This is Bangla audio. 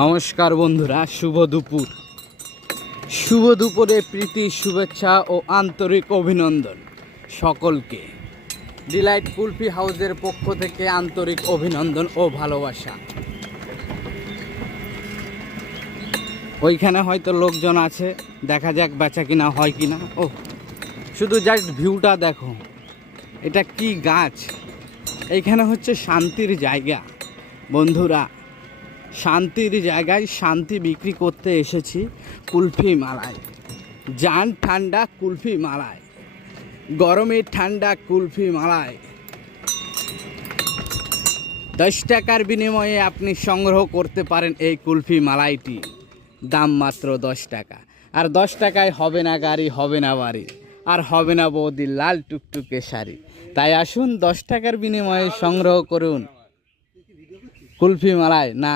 নমস্কার বন্ধুরা, শুভ দুপুরে প্রীতি, শুভেচ্ছা ও আন্তরিক অভিনন্দন সকলকে। ডিলাইট কুলফি হাউসের পক্ষ থেকে আন্তরিক অভিনন্দন ও ভালোবাসা। ওইখানে হয়তো লোকজন আছে, দেখা যাক বেচা কিনা হয় কিনা। ও শুধু জাস্ট ভিউটা দেখো, এটা কি গাছ! এইখানে হচ্ছে শান্তির জায়গা বন্ধুরা, শান্তির জায়গায় শান্তি বিক্রি করতে এসেছি। কুলফি মালায় জান ঠান্ডা, কুলফি মালায় গরমে ঠান্ডা, কুলফি মালায় 10 টাকার বিনিময়ে আপনি সংগ্রহ করতে পারেন এই কুলফি মালাইটি। দাম মাত্র 10 টাকা। আর 10 টাকায় হবে না গাড়ি, হবে না বাড়ি, আর হবে না বৌদি লাল টুকটুকে শাড়ি। তাই আসুন 10 টাকার বিনিময়ে সংগ্রহ করুন কুলফি মালায়। না